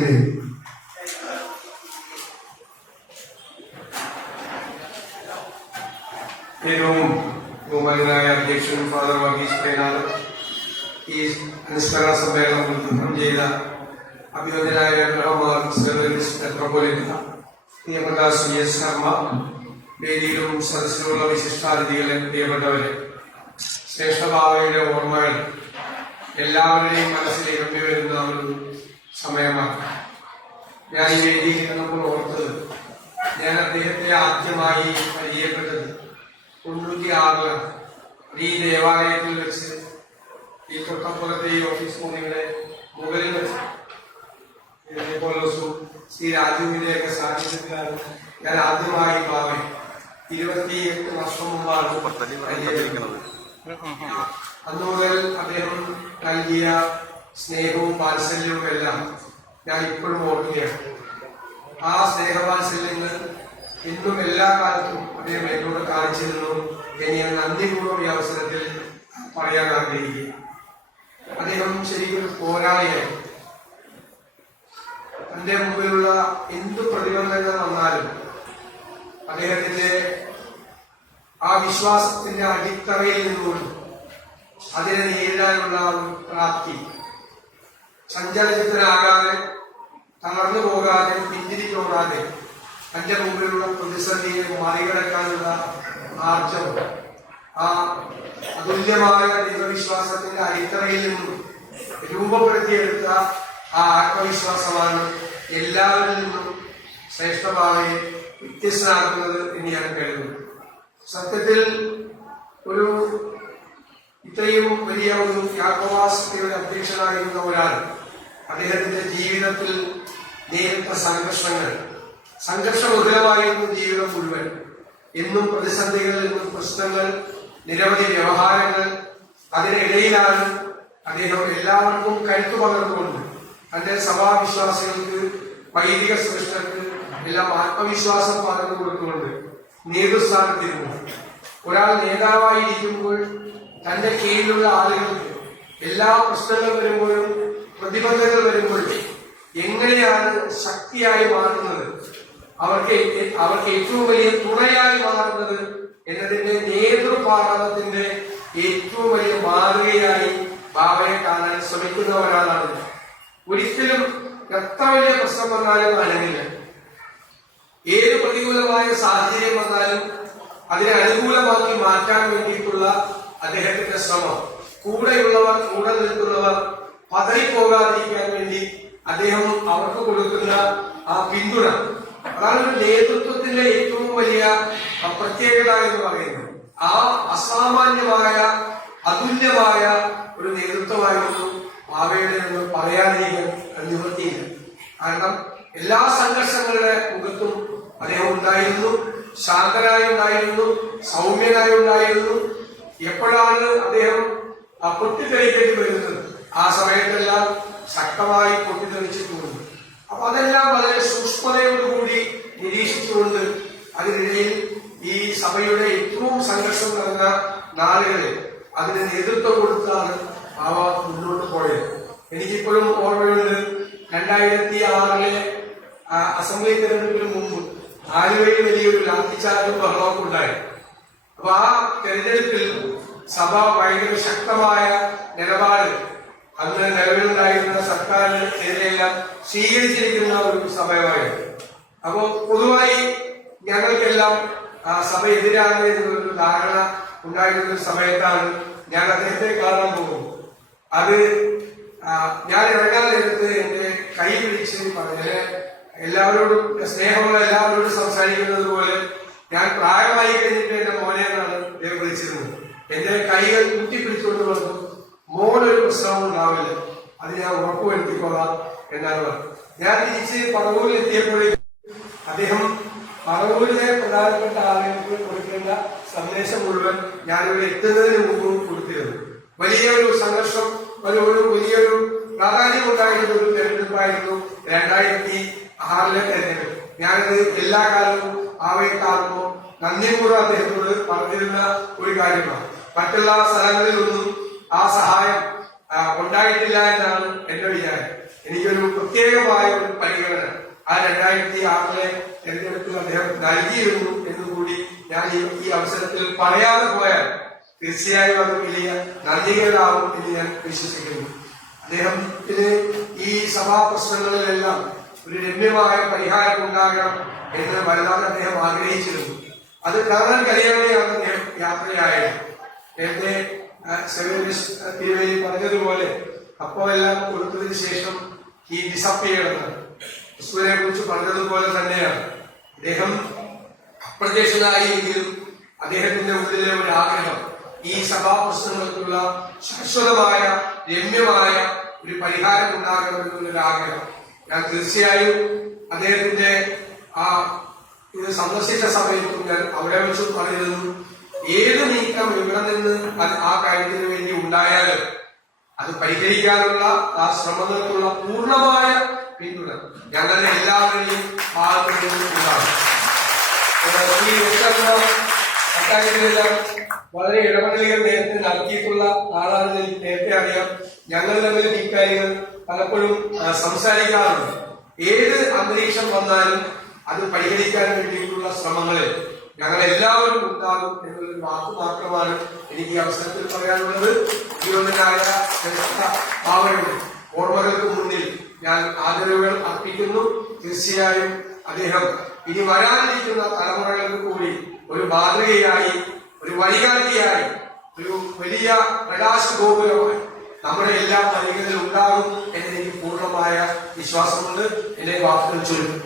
അതിന്റെ ഏറ്റവും ബഹുമാനായ അധ്യക്ഷൻ ഫാദർ വർഗീസ് പേനാട്, ഈ അനുസ്മരണ സമ്മേളനം ഉദ്ഘാടനം ചെയ്ത അഭിനന്ദനായ മെത്രോപൊലീത്ത പ്രിയപ്പെട്ട CS ശർമ്മ, വേദിയിലും സദസ്സിലുള്ള വിശിഷ്ടാതിഥികളെ, പ്രിയപ്പെട്ടവരെ, ശ്രേഷ്ഠഭാവയുടെ ഓർമ്മകൾ എല്ലാവരുടെയും മനസ്സിൽ ഇറങ്ങി വരുന്ന ഒരു സമയമാണ്. ഞാൻ ഈ വേദിയിൽ ഇരുന്നപ്പോൾ ഓർത്തത്, ഞാൻ അദ്ദേഹത്തെ ആദ്യമായി പരിചയപ്പെട്ടത് 96 ഈ ദേവാലയത്തിൽ വെച്ച്, ഈ തൊട്ടപ്പുറത്തെ ഈ ഓഫീസ് റൂമിന്റെ മുകളിൽ വെച്ച് ശ്രീ രാജുവിന്റെയൊക്കെ സാന്നിധ്യത്തിലാണ് ഞാൻ ആദ്യമായി ഭാവി 28 വർഷം മുമ്പാണ് പരിചയപ്പെടുന്നത്. അന്നു മുതൽ അദ്ദേഹം നൽകിയ സ്നേഹവും വാത്സല്യവും എല്ലാം ഞാൻ ഇപ്പോഴും ഓർക്കുകയാണ്. ആ സ്നേഹവാത്സല്യങ്ങൾ ഇന്നും എല്ലാ കാലത്തും അദ്ദേഹം എന്നോട് കാണിച്ചിരുന്നു എന്ന് ഞാൻ നന്ദിപൂർവ്വം ഈ അവസരത്തിൽ പറയാൻ ആഗ്രഹിക്കുക. അദ്ദേഹം ശരിക്കും പോരാളിയായി. തന്റെ മുമ്പിലുള്ള എന്ത് പ്രതിബന്ധങ്ങൾ വന്നാലും അദ്ദേഹത്തിന്റെ ആ വിശ്വാസത്തിന്റെ അടിത്തറയിൽ നിന്നുകൊണ്ട് അതിനെ നേരിടാനുള്ള പ്രാപ്തി, ചഞ്ചലചിത്തനാകാതെ, തളർന്നു പോകാതെ, പിന്തിരിപ്പോകാതെ തന്റെ മുമ്പിലുള്ള പ്രതിസന്ധിയെ മറികടക്കാനുള്ള ആർജവം, ആ അതുല്യമായ ദൈവവിശ്വാസത്തിന്റെ അടിത്തറയിൽ നിന്നും രൂപപ്പെടുത്തിയെടുത്ത ആ ആത്മവിശ്വാസമാണ് എല്ലാവരിൽ നിന്നും ശ്രേഷ്ഠഭാവയെ വ്യത്യസ്തനാക്കുന്നത് എന്ന് ഞാൻ കരുതുന്നു. സത്യത്തിൽ ഒരു ഇത്രയും വലിയ ഒരു യാക്കോബാസഭയുടെ അധ്യക്ഷനായിരുന്ന ഒരാൾ അദ്ദേഹത്തിന്റെ ജീവിതത്തിൽ നേരിട്ട സംഘർഷമുഖരമായിരുന്നു ജീവിതം മുഴുവൻ. എന്നും പ്രതിസന്ധികൾ, എന്നും പ്രശ്നങ്ങൾ, നിരവധി വ്യവഹാരങ്ങൾ. അതിനിടയിലാണ് അദ്ദേഹം എല്ലാവർക്കും കരുത്തു പകർന്നുകൊണ്ട് തന്റെ സഭാവിശ്വാസികൾക്ക്, വൈദിക ശ്രേഷ്ഠർക്ക് എല്ലാം ആത്മവിശ്വാസം പകർന്നു കൊടുത്തുകൊണ്ട് നേതൃസ്ഥാനത്തിരുന്നു. ഒരാൾ നേതാവായിരിക്കുമ്പോൾ തന്റെ കീഴിലുള്ള ആളുകൾക്ക് എല്ലാ പ്രശ്നങ്ങൾ വരുമ്പോഴും, പ്രതിബന്ധങ്ങൾ വരുമ്പോഴും എങ്ങനെയാണ് ശക്തിയായി മാറുന്നത്, അവർക്ക് ഏറ്റവും വലിയ തുണയായി മാറുന്നത് എന്നതിന്റെ നേതൃപാഠത്തിന്റെ ഏറ്റവും വലിയ മാതൃകയായി ബാബയെ കാണാൻ ശ്രമിക്കുന്ന ഒരാളാണ്. ഒരിക്കലും എത്ര വലിയ പ്രശ്നം വന്നാലും അനങ്ങില്ല. ഏത് പ്രതികൂലമായ സാഹചര്യം വന്നാലും അതിനെ അനുകൂലമാക്കി മാറ്റാൻ വേണ്ടിയിട്ടുള്ള അദ്ദേഹത്തിന്റെ ശ്രമം, കൂടെയുള്ളവർ, കൂടെ നിൽക്കുന്നവർ പതറിപ്പോകാതിരിക്കാൻ വേണ്ടി അദ്ദേഹം അവർക്ക് കൊടുക്കുന്ന ആ പിന്തുണ, അതാണ് ഒരു നേതൃത്വത്തിന്റെ ഏറ്റവും വലിയ പ്രത്യേകത എന്ന് പറയുന്നത്. ആ അസാമാന്യമായ, അതുല്യമായ ഒരു നേതൃത്വമായിരുന്നു ബാബയുടെ എന്ന് പറയാതിരിക്കാൻ നിവൃത്തിയില്ല. കാരണം എല്ലാ സംഘർഷങ്ങളുടെ മുഖത്തും അദ്ദേഹം ഉണ്ടായിരുന്നു, ശാന്തനായി ഉണ്ടായിരുന്നു, സൗമ്യനായി ഉണ്ടായിരുന്നു. എപ്പോഴാണ് അദ്ദേഹം പൊട്ടിത്തെറിക്കേണ്ടി വരുന്നത്, ആ സമയത്തെല്ലാം ശക്തമായി പൊട്ടിത്തെറിച്ചിട്ടുണ്ട്. അപ്പൊ അതെല്ലാം വളരെ സൂക്ഷ്മതയോടുകൂടി നിരീക്ഷിച്ചുകൊണ്ട് അതിനിടയിൽ ഈ സഭയുടെ ഏറ്റവും സംഘർഷം നിറഞ്ഞ നാളുകളിൽ അതിന് നേതൃത്വം കൊടുത്താണ് അവ മുന്നോട്ട് പോയത്. എനിക്കിപ്പോഴും ഓർമ്മയുണ്ട്, 2006 അസംബ്ലി തെരഞ്ഞെടുപ്പിന് മുമ്പ് ആലുവയിൽ വലിയൊരു ലാത്തിച്ചാർജും ബഹളമൊക്കെ ഉണ്ടായി. അപ്പൊ ആ തെരഞ്ഞെടുപ്പിൽ സഭ ഭയങ്കര ശക്തമായ നിലപാട് അന്ന് നിലവിലുണ്ടായിരുന്ന സർക്കാരിനെതിരെയെല്ലാം സ്വീകരിച്ചിരിക്കുന്ന ഒരു സഭയായിരുന്നു. അപ്പോ പൊതുവായി ഞങ്ങൾക്കെല്ലാം സഭ എതിരാണ് എന്നൊരു ധാരണ ഉണ്ടായിരുന്ന സമയത്താണ് ഞാൻ അദ്ദേഹത്തെ കാണാൻ പോകുന്നത്. അത് ഞാൻ ഇറങ്ങാൻ നേരത്ത് എന്റെ കൈ പിടിച്ച് പറഞ്ഞ് എല്ലാവരോടും സ്നേഹമുള്ള എല്ലാവരോടും സംസാരിക്കുന്നത് പോലെ ഞാൻ പ്രായമായി കഴിഞ്ഞിട്ട് എന്റെ മോനെ എന്നാണ് അദ്ദേഹം വിളിച്ചിരുന്നത്. എന്റെ കൈകൾ കൂട്ടിപ്പിടിച്ചുകൊണ്ട് പറഞ്ഞു, മോനൊരു പ്രശ്നവും ഉണ്ടാവില്ല, അത് ഞാൻ ഉറപ്പുവരുത്തിക്കൊള്ളാം എന്നാണ് പറഞ്ഞത്. ഞാൻ തിരിച്ച് പറവൂരിൽ എത്തിയപ്പോഴേക്കും അദ്ദേഹം പറവൂരിലെ പ്രധാനപ്പെട്ട ആളുകൾക്ക് കൊടുക്കേണ്ട സന്ദേശം മുഴുവൻ ഞാനിവിടെ എത്തുന്നതിന് മുമ്പ് കൊടുത്തിരുന്നു. വലിയൊരു സംഘർഷം, വലിയൊരു പ്രാധാന്യം ഉണ്ടായിരുന്ന ഒരു തെരഞ്ഞെടുപ്പായിരുന്നു 2006 തെരഞ്ഞെടുപ്പ്. ഞാനത് എല്ലാ കാലവും ആവയെ കാണുമ്പോൾ നന്ദിപൂർവ്വം അദ്ദേഹത്തോട് പറഞ്ഞിരുന്ന ഒരു കാര്യമാണ്. മറ്റുള്ള സ്ഥലങ്ങളിലൊന്നും ആ സഹായം ഉണ്ടായിട്ടില്ല എന്നാണ് എന്റെ വിചാരം. എനിക്കൊരു പ്രത്യേകമായ ഒരു നൽകിയിരുന്നു എന്നുകൂടി ഞാൻ ഈ അവസരത്തിൽ പറയാതെ പോയാൽ തീർച്ചയായും അത് വലിയ നന്ദികേടാവും എന്ന് ഞാൻ വിശ്വസിക്കുന്നു. അദ്ദേഹത്തിന് ഈ സഭാ പ്രശ്നങ്ങളിലെല്ലാം ഒരു രമ്യമായ പരിഹാരം ഉണ്ടാകണം എന്ന് വലുതാണ് അദ്ദേഹം ആഗ്രഹിച്ചിരുന്നു. അത് കാണാൻ കഴിയാതെയാണ് അദ്ദേഹം യാത്രയായത്. നേരത്തെ തിരുവേലി പറഞ്ഞതുപോലെ അപ്പോഴെല്ലാം കൊടുത്തതിന് ശേഷം ഈ ഡിസപ്പിയർന്ന് ക്രിസ്തുവിനെ കുറിച്ച് പറഞ്ഞതുപോലെ തന്നെയാണ്. അദ്ദേഹം അപ്രത്യക്ഷനായെങ്കിലും അദ്ദേഹത്തിന്റെ ഉള്ളിലെ ഒരു ആഗ്രഹം ഈ സഭാ പ്രശ്നങ്ങൾക്കുള്ള ശാശ്വതമായ രമ്യമായ ഒരു പരിഹാരം ഉണ്ടാകണമെന്നുള്ളൊരു ആഗ്രഹം. ഞാൻ തീർച്ചയായും അദ്ദേഹത്തിന്റെ ഇത് സന്ദർശിച്ച സമയത്തും ഞാൻ അവിടെ വെച്ച് പറഞ്ഞിരുന്നു, ഏത് നീക്കം ഇവിടെ നിന്ന് ആ കാര്യത്തിന് വേണ്ടി ഉണ്ടായാലും അത് പരിഹരിക്കാനുള്ള ആ ശ്രമങ്ങൾക്കുള്ള പൂർണ്ണമായ പിന്തുണ ഞങ്ങളുടെ എല്ലാവരുടെയും ഭാഗത്തു നിന്നുണ്ടാകും. അക്കാര്യത്തിലെല്ലാം വളരെ ഇടപെടലുകൾ നേരത്തെ നടത്തിയിട്ടുള്ള ആളാണെന്ന് എനിക്ക് നേരത്തെ അറിയാം. ഞങ്ങൾ തമ്മിൽ ഈ കാര്യങ്ങൾ പലപ്പോഴും സംസാരിക്കാറുണ്ട്. ഏത് അന്തരീക്ഷം വന്നാലും അത് പരിഹരിക്കാൻ വേണ്ടിയിട്ടുള്ള ശ്രമങ്ങളിൽ ഞങ്ങളെല്ലാവരും ഉണ്ടാകും എന്നുള്ളൊരു വാക്ക് മാത്രമാണ് എനിക്ക് ഈ അവസരത്തിൽ പറയാനുള്ളത്. ജീവനായ ഭാവനയുടെ ഓർമ്മകൾക്ക് മുന്നിൽ ഞാൻ ആദരവുകൾ അർപ്പിക്കുന്നു. തീർച്ചയായും അദ്ദേഹം ഇനി വരാനിരിക്കുന്ന തലമുറകൾക്ക് കൂടി ഒരു മാതൃകയായി, ഒരു വഴികാട്ടിയായി, ഒരു വലിയ പ്രകാശഗോപുരമായി നമ്മുടെ എല്ലാ വഴികളിൽ ഉണ്ടാകും എന്നെനിക്ക് പൂർണ്ണമായ വിശ്വാസമുണ്ട്. എന്റെ വാക്കുകൾ ചൊല്ലും.